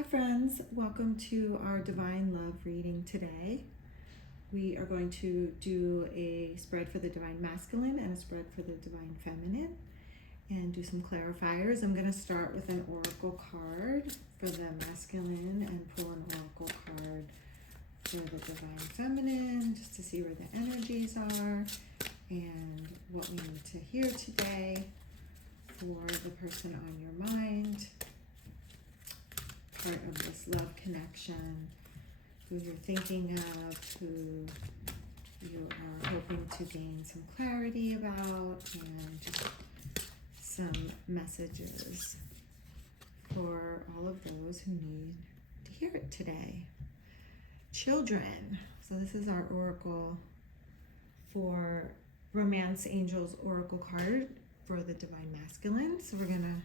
Hi friends, welcome to our Divine Love reading today. We are going to do a spread for the Divine Masculine and a spread for the Divine Feminine and do some clarifiers. I'm going to start with an oracle card for the masculine and pull an oracle card for the Divine Feminine just to see where the energies are and what we need to hear today for the person on your mind. Part of this love connection, who you're thinking of, who you are hoping to gain some clarity about, and just some messages for all of those who need to hear it today. Children. So this is our oracle for Romance Angels oracle card for the Divine Masculine. So we're going to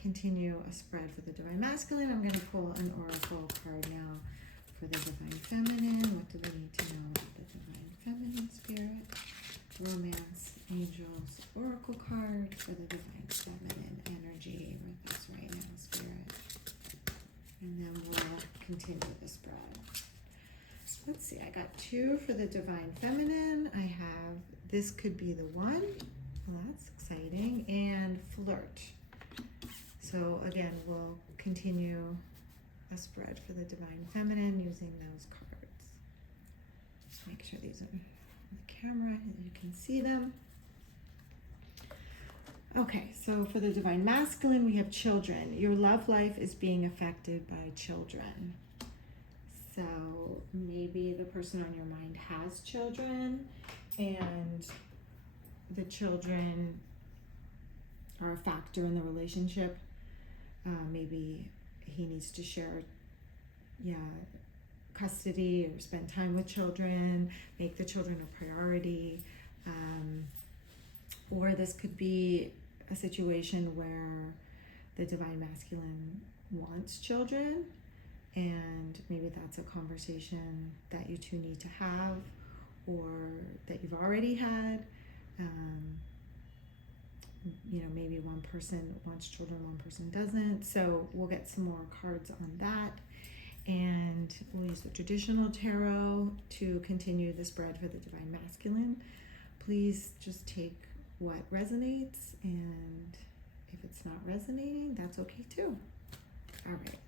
continue a spread for the Divine Masculine. I'm going to pull an oracle card now for the Divine Feminine. What do we need to know about the Divine Feminine Spirit? Romance Angels oracle card for the Divine Feminine energy with us right now, Spirit. And then we'll continue the spread. Let's see, I got two for the Divine Feminine. I have This Could Be the One. Well, that's exciting. And Flirt. So again, we'll continue a spread for the Divine Feminine using those cards. Just make sure these are on the camera and you can see them. Okay, so for the Divine Masculine, we have children. Your love life is being affected by children. So maybe the person on your mind has children and the children are a factor in the relationship. Maybe he needs to share, custody or spend time with children, make the children a priority. Or this could be a situation where the Divine Masculine wants children, and maybe that's a conversation that you two need to have or that you've already had. Maybe one person wants children, one person doesn't. So we'll get some more cards on that. And we'll use the traditional tarot to continue the spread for the Divine Masculine. Please just take what resonates, and if it's not resonating, that's okay too. All right.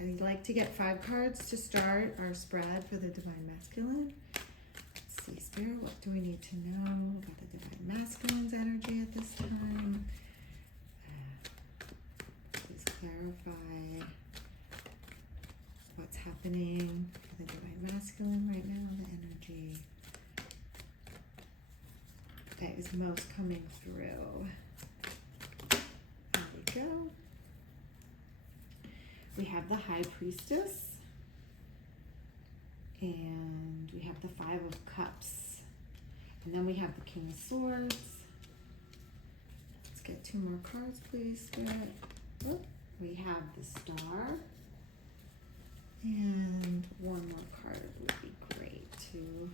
I'd like to get 5 cards to start our spread for the Divine Masculine. Let's see, Spirit, what do we need to know about the Divine Masculine's energy at this time? Please clarify what's happening for the Divine Masculine right now, the energy that is most coming through. There we go. We have the High Priestess. And we have the 5 of Cups. And then we have the King of Swords. Let's get 2 more cards, please, Spirit. Oh, we have the Star. And 1 more card would be great to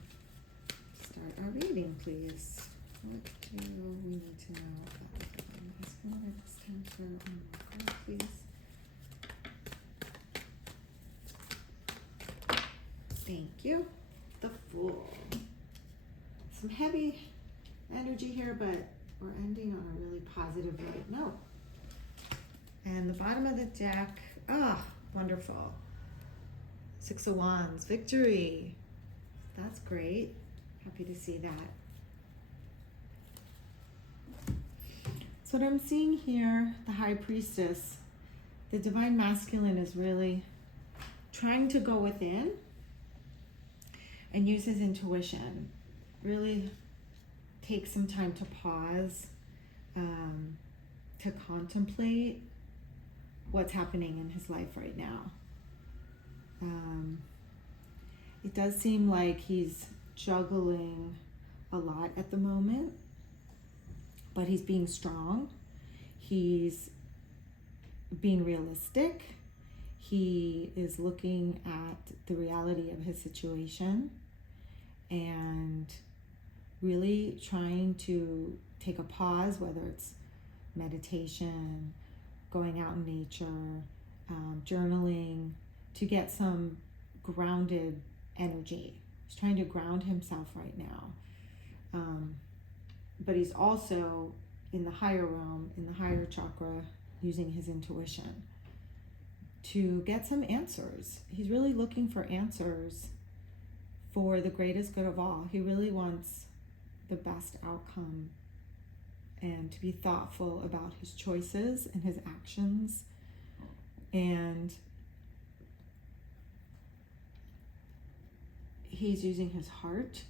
start our reading, please. What do we need to know about the Divine Masculine at this time, sir? 1 more card, please. Thank you. The Fool. Some heavy energy here, but we're ending on a really positive note. And the bottom of the deck, wonderful. 6 of Wands, victory. That's great. Happy to see that. So what I'm seeing here, the High Priestess, the Divine Masculine is really trying to go within and use his intuition. Really take some time to pause, to contemplate what's happening in his life right now. It does seem like he's juggling a lot at the moment, but he's being strong. He's being realistic. He is looking at the reality of his situation and really trying to take a pause, whether it's meditation, going out in nature, journaling, to get some grounded energy. He's trying to ground himself right now. But he's also in the higher realm, in the higher chakra, using his intuition to get some answers. He's really looking for answers for the greatest good of all. He really wants the best outcome and to be thoughtful about his choices and his actions. And he's using his heart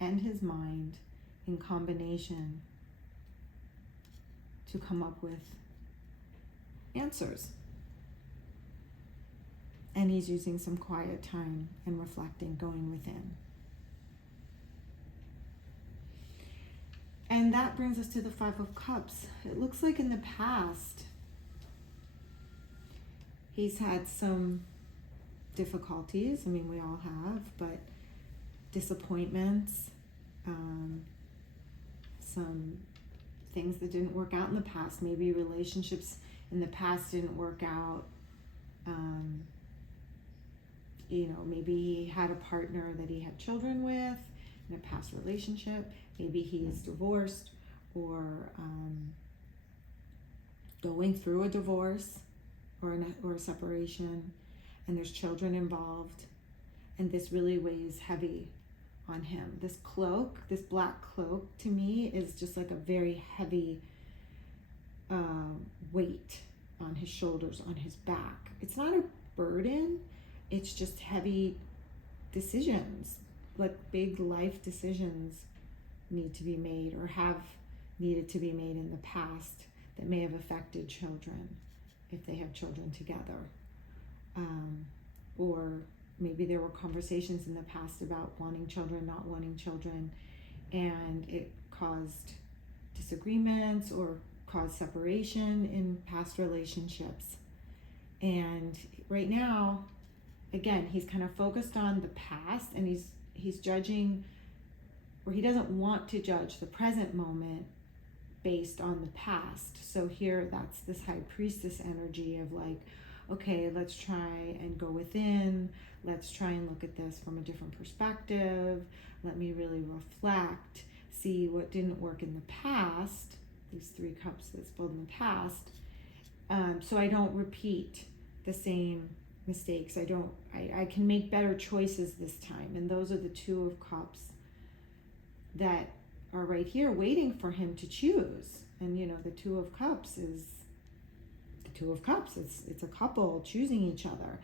and his mind in combination to come up with answers. And he's using some quiet time and reflecting, going within. And that brings us to the Five of Cups. It looks like in the past, he's had some difficulties. I mean, we all have, but disappointments, some things that didn't work out in the past. Maybe relationships in the past didn't work out. Maybe he had a partner that he had children with in a past relationship. Maybe he's divorced or going through a divorce or a separation, and there's children involved, and this really weighs heavy on him. This cloak, this black cloak, to me is just like a very heavy weight on his shoulders, on his back. It's not a burden, it's just heavy decisions, like big life decisions need to be made or have needed to be made in the past that may have affected children if they have children together. Or maybe there were conversations in the past about wanting children, not wanting children, and it caused disagreements or caused separation in past relationships. And right now, again, he's kind of focused on the past, and he's judging, or he doesn't want to judge the present moment based on the past. So here, that's this high priestess energy of like, okay, let's try and go within. Let's try and look at this from a different perspective. Let me really reflect, see what didn't work in the past, these three cups that's filled in the past, so I don't repeat the same mistakes. I can make better choices this time. And those are the Two of Cups that are right here waiting for him to choose. And the Two of Cups is the Two of Cups. It's a couple choosing each other.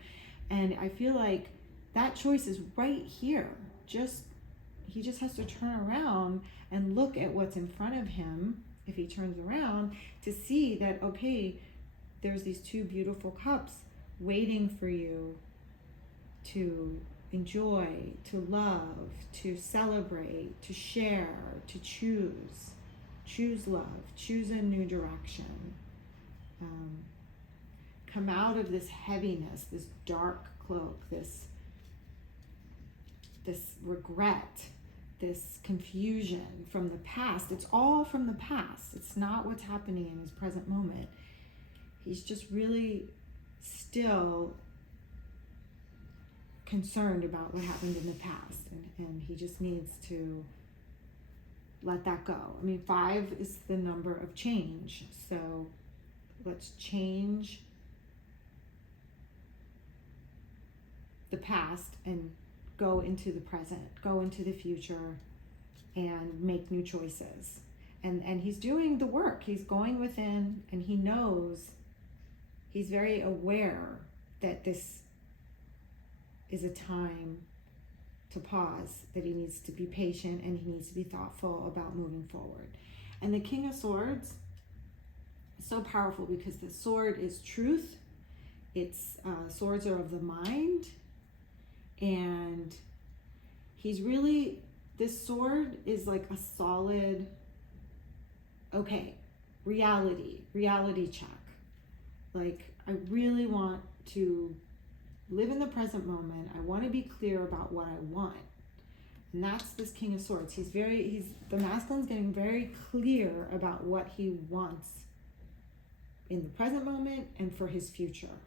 And I feel like that choice is right here. He just has to turn around and look at what's in front of him, if he turns around, to see that, okay, there's these two beautiful cups waiting for you to enjoy, to love, to celebrate, to share, to choose. Choose love, choose a new direction. Come out of this heaviness, this dark cloak, this regret, this confusion from the past. It's all from the past. It's not what's happening in his present moment. He's just really still concerned about what happened in the past, and he just needs to let that go. I mean, 5 is the number of change, so let's change the past and go into the present, go into the future, and make new choices. And he's doing the work. He's going within, and he knows, he's very aware that this is a time to pause, that he needs to be patient and he needs to be thoughtful about moving forward. And the King of Swords is so powerful because the sword is truth. It's swords are of the mind, and he's really, this sword is like a solid, okay, reality check. Like, I really want to live in the present moment. I want to be clear about what I want. And that's this King of Swords. The masculine's getting very clear about what he wants in the present moment and for his future.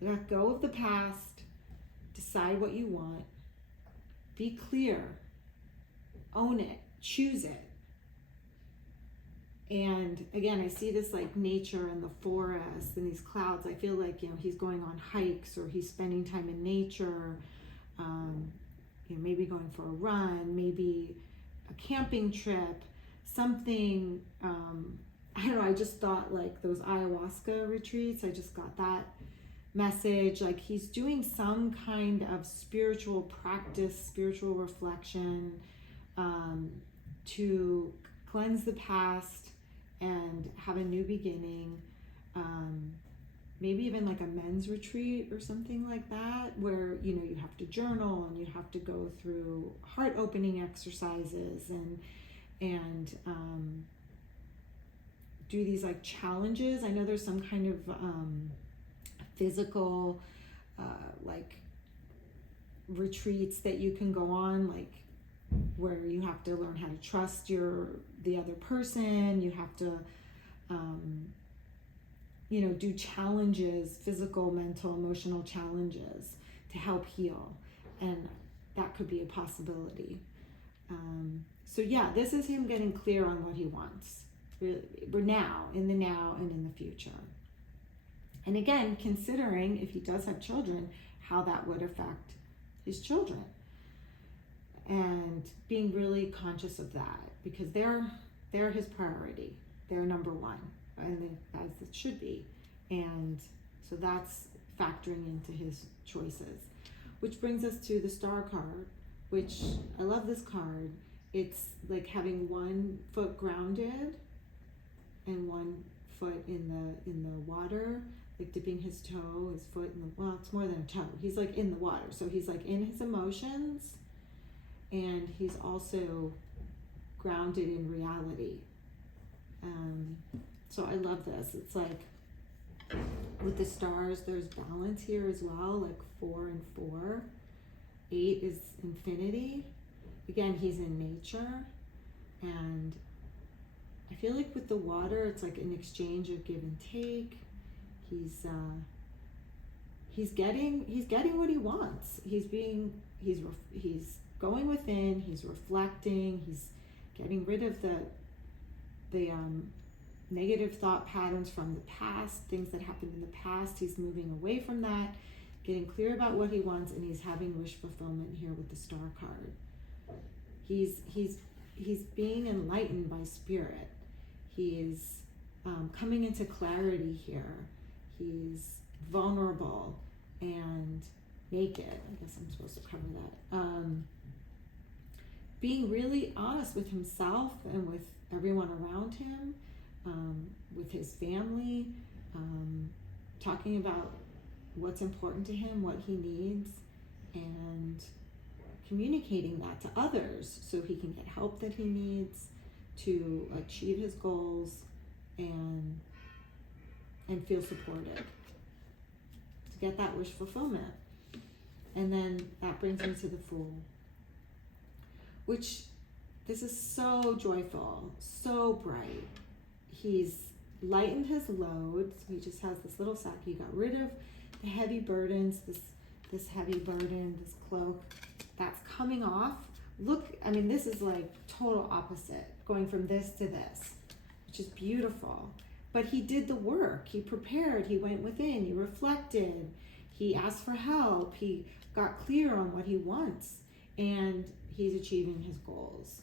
let go of the past, decide what you want, be clear, own it, choose it. And again, I see this like nature and the forest and these clouds. I feel like, he's going on hikes, or he's spending time in nature, maybe going for a run, maybe a camping trip, something. I don't know, I just thought like those ayahuasca retreats, I just got that message. Like he's doing some kind of spiritual practice, spiritual reflection, to cleanse the past and have a new beginning. Maybe even like a men's retreat or something like that, where you have to journal and you have to go through heart opening exercises and do these like challenges. I know there's some kind of physical like retreats that you can go on, like where you have to learn how to trust the other person. You have to do challenges, physical, mental, emotional challenges to help heal, and that could be a possibility. So yeah, this is him getting clear on what he wants. We're now, in the now and in the future. And again, considering if he does have children, how that would affect his children. And being really conscious of that, because they're his priority. They're number one, and as it should be. And so that's factoring into his choices. Which brings us to the Star card, which I love this card. It's like having one foot grounded and one foot in the water, like dipping his toe, his foot in the, well, it's more than a toe. He's like in the water. So he's like in his emotions, and he's also grounded in reality. So I love this. It's like with the stars, there's balance here as well, like 4 and 4. 8 is infinity. Again, he's in nature, and I feel like with the water, it's like an exchange of give and take. He's getting what he wants. He's going within. He's reflecting. He's getting rid of the negative thought patterns from the past, things that happened in the past. He's moving away from that, getting clear about what he wants, and he's having wish fulfillment here with the Star card. He's being enlightened by spirit. He is coming into clarity here. He's vulnerable and naked. I guess I'm supposed to cover that. Being really honest with himself and with everyone around him, with his family, talking about what's important to him, what he needs, and communicating that to others so he can get help that he needs to achieve his goals and feel supported, to get that wish fulfillment. And then that brings me to the Fool, which this is so joyful, so bright. He's lightened his load, so he just has this little sack. He got rid of the heavy burdens, this heavy burden, this cloak, that's coming off. Look, I mean, this is like total opposite, going from this to this, which is beautiful. But he did the work. He prepared. He went within. He reflected. He asked for help. He got clear on what he wants, and he's achieving his goals.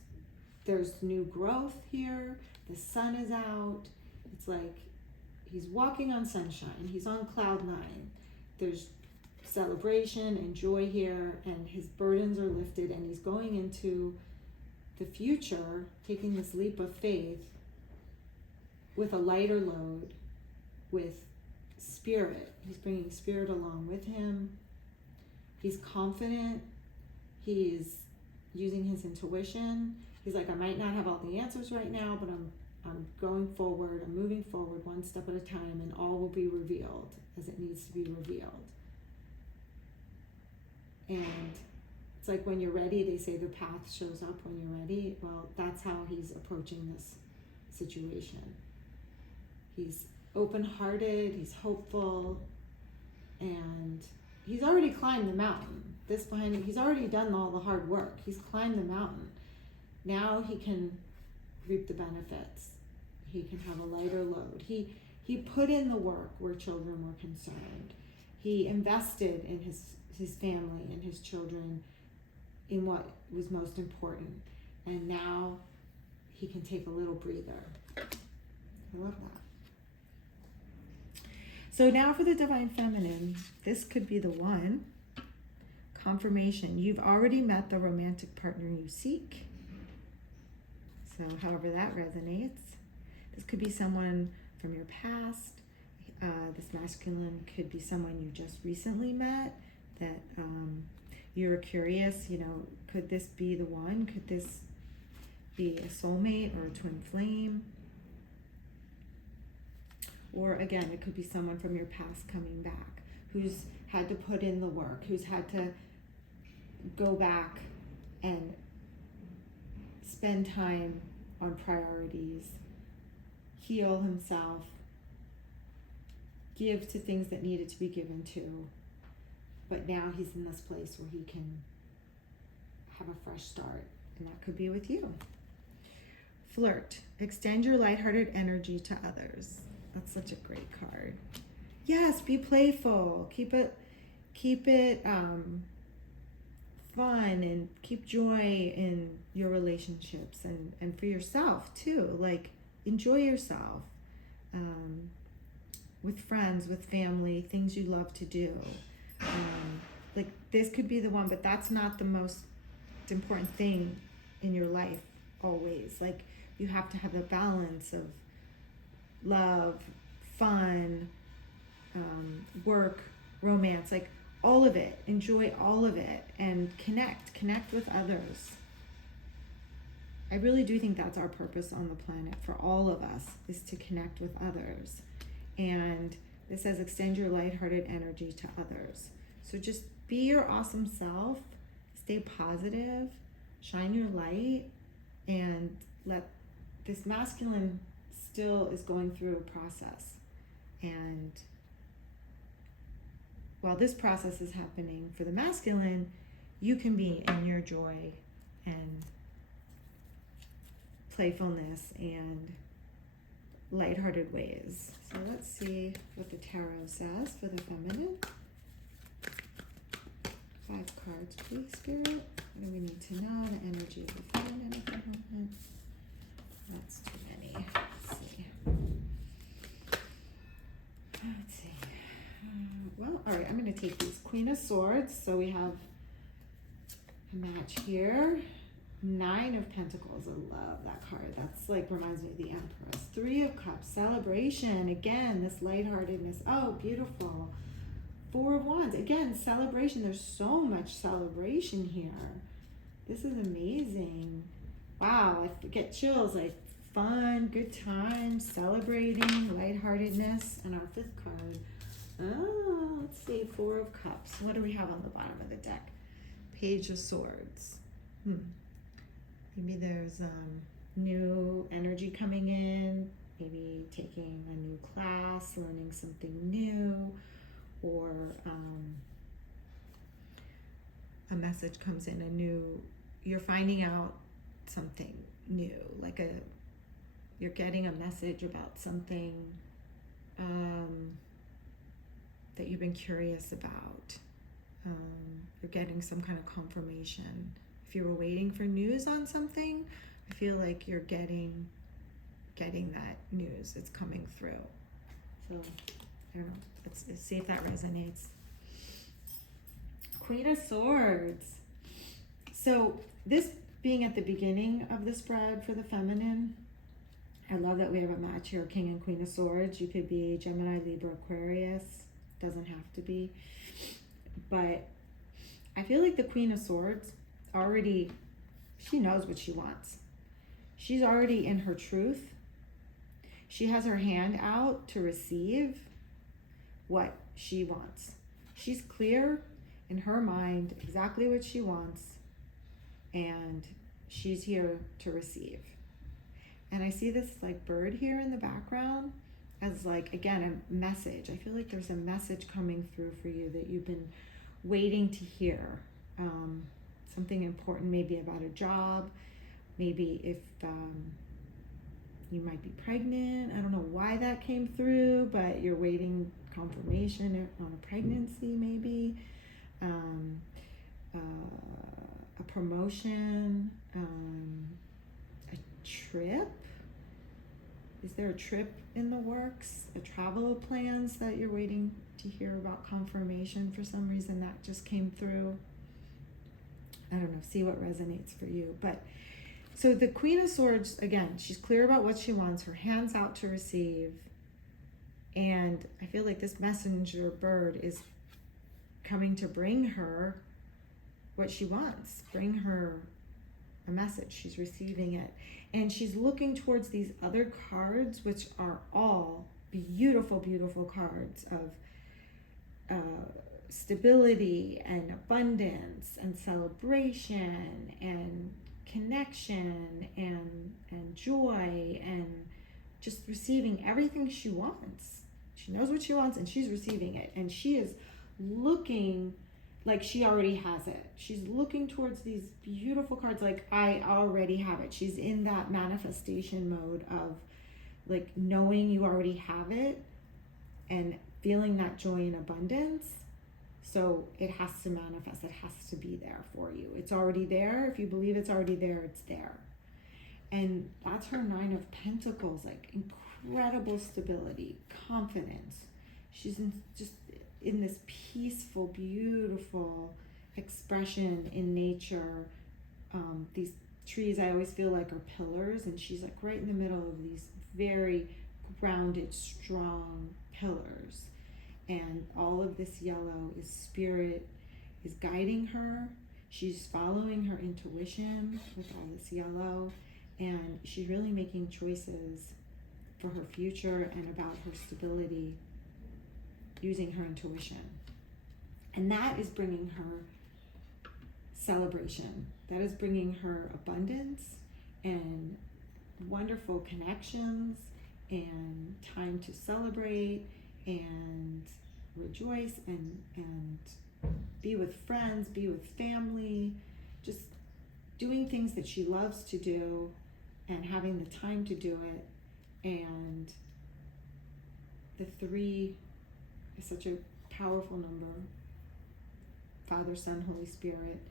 There's new growth here. The sun is out. It's like he's walking on sunshine. He's on cloud 9. There's celebration and joy here, and his burdens are lifted, and he's going into the future, taking this leap of faith with a lighter load, with spirit. He's bringing spirit along with him. He's confident. He's using his intuition. He's like, I might not have all the answers right now, but I'm going forward. I'm moving forward one step at a time, and all will be revealed as it needs to be revealed. And it's like when you're ready, they say the path shows up when you're ready. Well, that's how he's approaching this situation. He's open-hearted, he's hopeful, and he's already climbed the mountain. This behind him, he's already done all the hard work. He's climbed the mountain. Now he can reap the benefits. He can have a lighter load. He put in the work where children were concerned. He invested in his family and his children in what was most important. And now he can take a little breather. I love that. So now for the Divine Feminine, this could be the one. Confirmation. You've already met the romantic partner you seek. So however that resonates. This could be someone from your past. This masculine could be someone you just recently met that you're curious, could this be the one? Could this be a soulmate or a twin flame? Or again, it could be someone from your past coming back who's had to put in the work, who's had to go back and spend time on priorities, heal himself, give to things that needed to be given to. But now he's in this place where he can have a fresh start, and that could be with you. Flirt. Extend your lighthearted energy to others. That's such a great card. Yes, be playful. Keep it fun, and keep joy in your relationships, and for yourself too. Like, enjoy yourself with friends, with family, things you love to do. Like, this could be the one, but that's not the most important thing in your life always. Like, you have to have the balance of love, fun, work, romance, like all of it. Enjoy all of it and connect with others. I really do think that's our purpose on the planet for all of us, is to connect with others. And it says extend your lighthearted energy to others. So just be your awesome self, stay positive, shine your light, and let this masculine still is going through a process. And while this process is happening for the masculine, you can be in your joy and playfulness and lighthearted ways. So let's see what the tarot says for the feminine. 5 cards, please, Spirit. What do we need to know? The energy of the feminine at the moment. That's too many. Let's see. Well, all right, I'm going to take these. Queen of Swords. So we have a match here. 9 of Pentacles. I love that card. That's like, reminds me of the Empress. 3 of Cups. Celebration. Again, this lightheartedness. Oh, beautiful. 4 of Wands. Again, celebration. There's so much celebration here. This is amazing. Wow, I get chills. Like, fun, good times, celebrating, lightheartedness. And our 5th card. Oh, let's see. 4 of Cups. What do we have on the bottom of the deck? Page of Swords. Maybe there's new energy coming in. Maybe taking a new class, learning something new, or a message comes in, you're finding out something new, like you're getting a message about something that you've been curious about. You're getting some kind of confirmation. If you were waiting for news on something, I feel like you're getting that news. It's coming through. So, I don't know. Let's see if that resonates. Queen of Swords. So this being at the beginning of the spread for the feminine, I love that we have a match here, King and Queen of Swords. You could be Gemini, Libra, Aquarius. Doesn't have to be. But I feel like the Queen of Swords already, she knows what she wants. She's already in her truth. She has her hand out to receive what she wants. She's clear in her mind exactly what she wants, and she's here to receive. And I see this like bird here in the background. as like, again, a message. I feel like there's a message coming through for you that you've been waiting to hear. Something important, maybe about a job, maybe if you might be pregnant. I don't know why that came through, but you're waiting confirmation on a pregnancy, maybe. A promotion, a trip. Is there a trip in the works? A travel plans that you're waiting to hear about confirmation? For some reason that just came through. I don't know, see what resonates for you. But so the Queen of Swords, again, she's clear about what she wants, her hands out to receive. And I feel like this messenger bird is coming to bring her what she wants, bring her a message. She's receiving it. And she's looking towards these other cards, which are all beautiful, beautiful cards of stability and abundance and celebration and connection and joy and just receiving everything she wants. She knows what she wants and she's receiving it. And she is looking like she already has it. She's looking towards these beautiful cards like, I already have it. She's in that manifestation mode of like knowing you already have it and feeling that joy and abundance. So it has to manifest. It has to be there for you. It's already there. If you believe it's already there, it's there. And that's her Nine of Pentacles, like incredible stability, confidence. She's just in this peaceful, beautiful expression in nature. These trees I always feel like are pillars, and she's like right in the middle of these very grounded, strong pillars. And all of this yellow is spirit is guiding her. She's following her intuition with all this yellow, and she's really making choices for her future and about her stability using her intuition. And that is bringing her celebration. That is bringing her abundance and wonderful connections and time to celebrate and rejoice and be with friends, be with family, just doing things that she loves to do and having the time to do it. And the 3 is such a powerful number. Father, Son, Holy Spirit.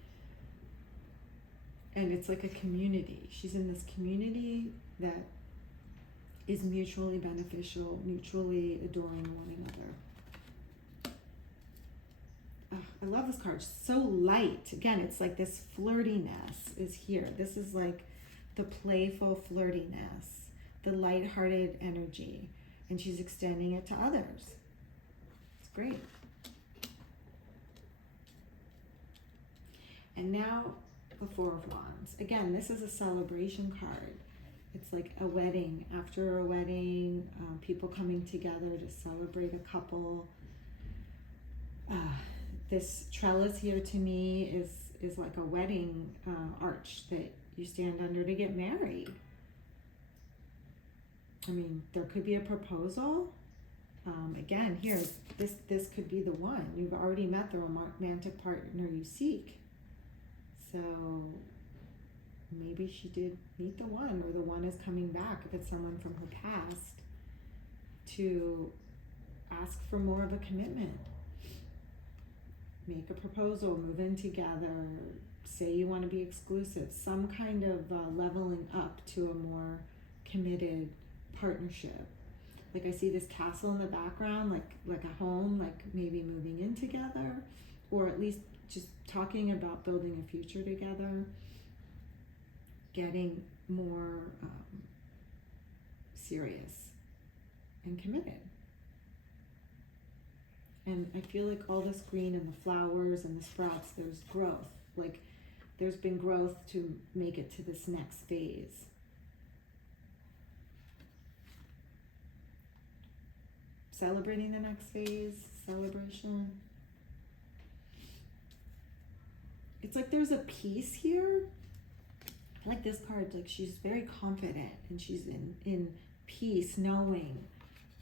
And it's like a community. She's in this community that is mutually beneficial, mutually adoring one another. I love this card. So light. Again, it's like this flirtiness is here. This is like the playful flirtiness, the lighthearted energy, and she's extending it to others. It's great. And now the Four of Wands. Again, this is a celebration card. It's like a wedding. After a wedding, people coming together to celebrate a couple. This trellis here to me is like a wedding arch that you stand under to get married. I mean, there could be a proposal. Again, here, this could be the one. You've already met the romantic partner you seek. So maybe she did meet the one, or the one is coming back if it's someone from her past to ask for more of a commitment. Make a proposal, move in together, say you want to be exclusive, some kind of leveling up to a more committed partnership. Like I see this castle in the background, like a home, like maybe moving in together, or at least just talking about building a future together, getting more serious and committed. And I feel like all this green and the flowers and the sprouts, there's growth. Like there's been growth to make it to this next phase. Celebrating the next phase, celebration. It's like there's a peace here. I like this card, like she's very confident and she's in peace, knowing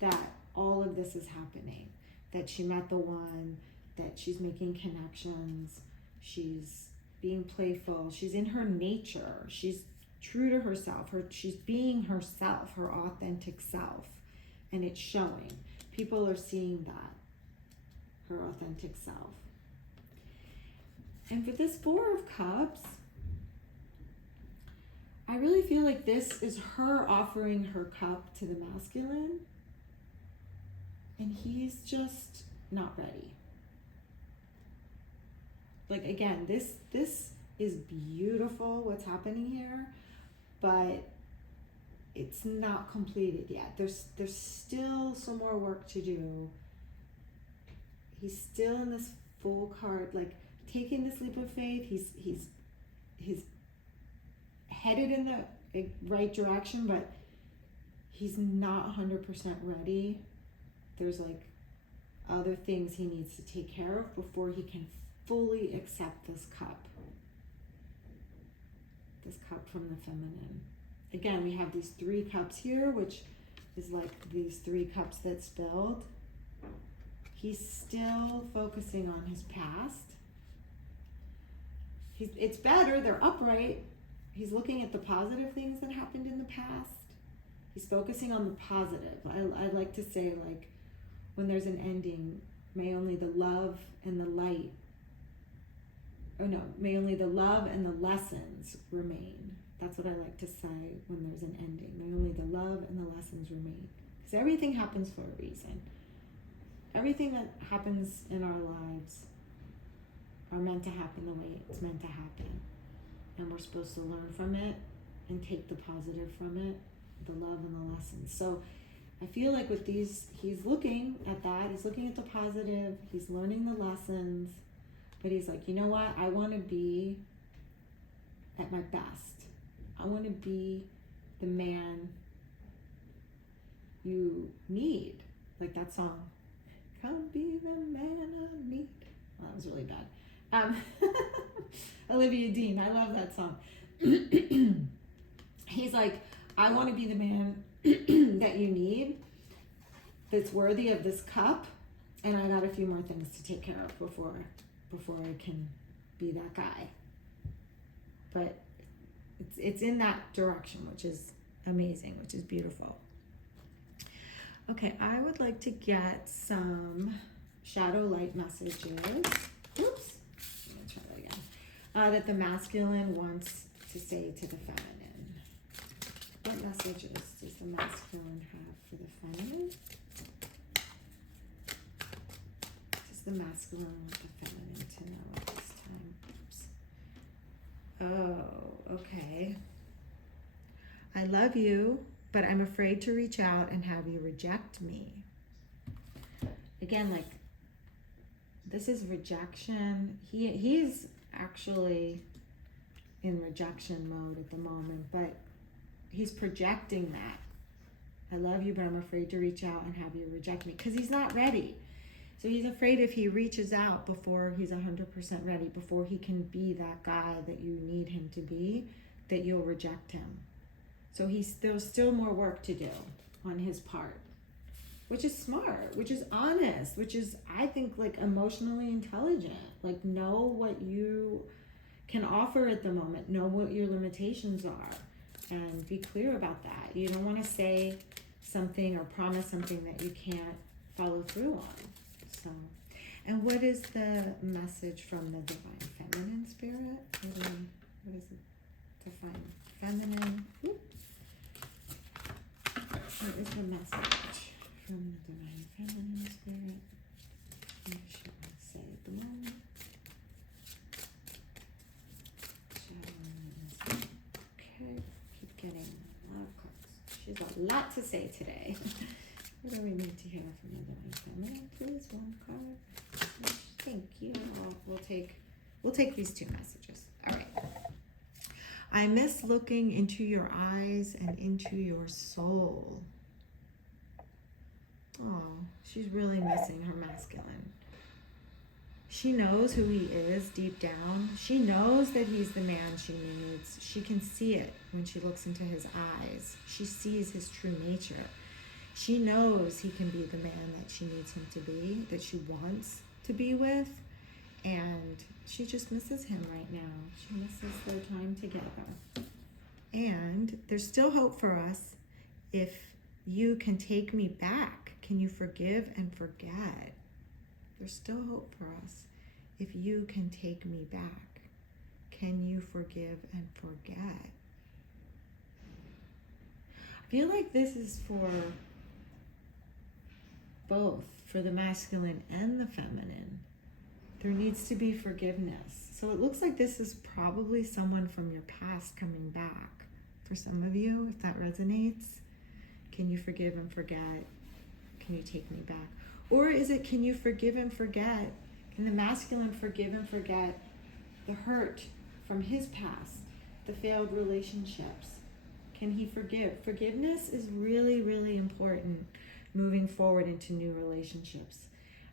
that all of this is happening, that she met the one, that she's making connections, she's being playful, she's in her nature, she's true to herself, she's being herself, her authentic self, and it's showing. People are seeing that, her authentic self. And for this Four of Cups, I really feel like this is her offering her cup to the masculine, and he's just not ready. Like, again, this is beautiful what's happening here, but it's not completed yet. There's still some more work to do. He's still in this Fool card, like taking this leap of faith. He's headed in the right direction, but he's not 100% ready. There's like other things he needs to take care of before he can fully accept this cup from the feminine. Again, we have these 3 cups here, which is like these 3 cups that spilled. He's still focusing on his past. It's better, they're upright. He's looking at the positive things that happened in the past. He's focusing on the positive. I like to say, like, when there's an ending, may only the love and the light, may only the love and the lessons remain. That's what I like to say when there's an ending. May only the love and the lessons remain. Because everything happens for a reason. Everything that happens in our lives are meant to happen the way it's meant to happen. And we're supposed to learn from it and take the positive from it, the love and the lessons. So I feel like with these, he's looking at that, he's looking at the positive, he's learning the lessons, but he's like, you know what? I want to be at my best. I want to be the man you need. Like that song, come be the man I need. Well, that was really bad. Olivia Dean, I love that song. He's like, I want to be the man that you need, that's worthy of this cup, and I got a few more things to take care of before I can be that guy. But it's in that direction, which is amazing, which is beautiful. Okay, I would like to get some shadow light messages. Oops. Let me try that again. That the masculine wants to say to the feminine. What messages does the masculine have for the feminine? Does the masculine want the feminine to know at this time? Oops. Oh, okay. I love you, but I'm afraid to reach out and have you reject me. Again, like, this is rejection. He's actually in rejection mode at the moment, but he's projecting that. I love you, but I'm afraid to reach out and have you reject me, because he's not ready. So he's afraid if he reaches out before he's 100% ready, before he can be that guy that you need him to be, that you'll reject him. So there's still more work to do on his part, which is smart, which is honest, which is, I think, like, emotionally intelligent. Like, know what you can offer at the moment, know what your limitations are, and be clear about that. You don't want to say something or promise something that you can't follow through on. So, and what is the message from the Divine Feminine Spirit? What is it? Divine Feminine. Oops. What is the message from the Divine Feminine Spirit? What should I say at the moment? Okay, keep getting a lot of cards. She has a lot to say today. What do we need to hear from the Divine Feminine? Please, one card. Thank you. We'll take these 2 messages. All right. I miss looking into your eyes and into your soul. Oh, she's really missing her masculine. She knows who he is deep down. She knows that he's the man she needs. She can see it when she looks into his eyes. She sees his true nature. She knows he can be the man that she needs him to be, that she wants to be with, and she just misses him right now. She misses their time together. And there's still hope for us if you can take me back. Can you forgive and forget? There's still hope for us if you can take me back. Can you forgive and forget? I feel like this is for both, for the masculine and the feminine. There needs to be forgiveness. So it looks like this is probably someone from your past coming back. For some of you, if that resonates, can you forgive and forget? Can you take me back? Or is it, can you forgive and forget? Can the masculine forgive and forget the hurt from his past, the failed relationships? Can he forgive? Forgiveness is really, really important moving forward into new relationships.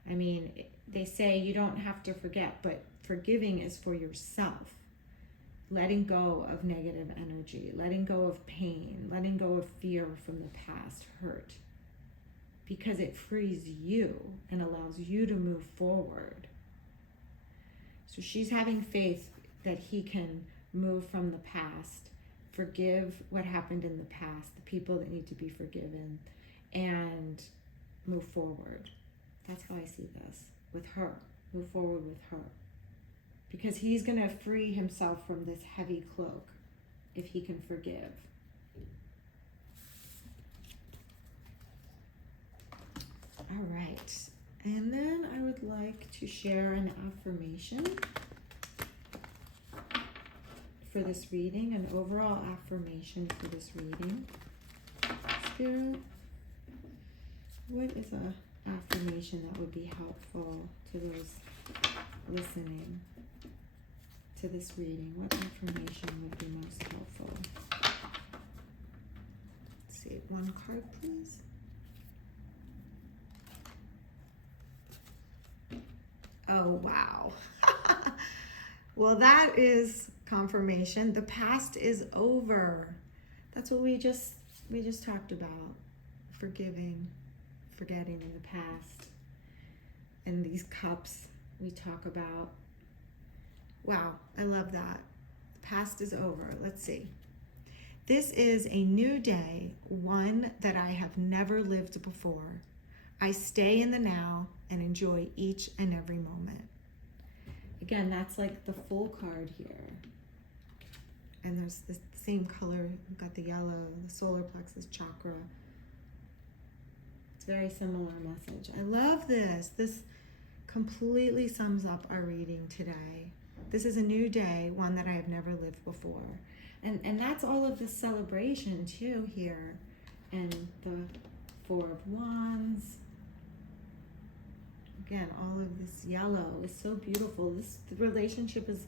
I mean, they say you don't have to forget, but forgiving is for yourself. Letting go of negative energy, letting go of pain, letting go of fear from the past hurt, because it frees you and allows you to move forward. So she's having faith that he can move from the past, forgive what happened in the past, the people that need to be forgiven, and move forward. That's how I see this with her. Move forward with her. Because he's going to free himself from this heavy cloak if he can forgive. All right. And then I would like to share an affirmation for this reading, an overall affirmation for this reading. Spirit, what is an affirmation that would be helpful to those listening to this reading? What affirmation would be most helpful? Let's see, one card, please. Oh, wow. Well, that is confirmation. The past is over. That's what we just talked about. Forgiving, forgetting in the past. And these cups we talk about. Wow, I love that. The past is over. Let's see. This is a new day, one that I have never lived before. I stay in the now and enjoy each and every moment. Again, that's like the full card here. And there's the same color. We've got the yellow, the solar plexus chakra. It's a very similar message. I love this. This completely sums up our reading today. This is a new day, one that I have never lived before. And that's all of this celebration too here. And the Four of Wands. Again, all of this yellow is so beautiful. The relationship is,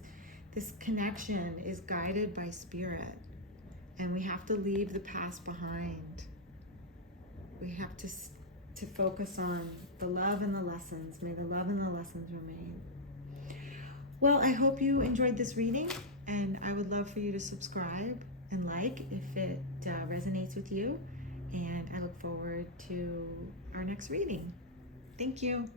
this connection is guided by spirit. And we have to leave the past behind. We have to focus on the love and the lessons. May the love and the lessons remain. Well, I hope you enjoyed this reading, and I would love for you to subscribe and like if it resonates with you. And I look forward to our next reading. Thank you.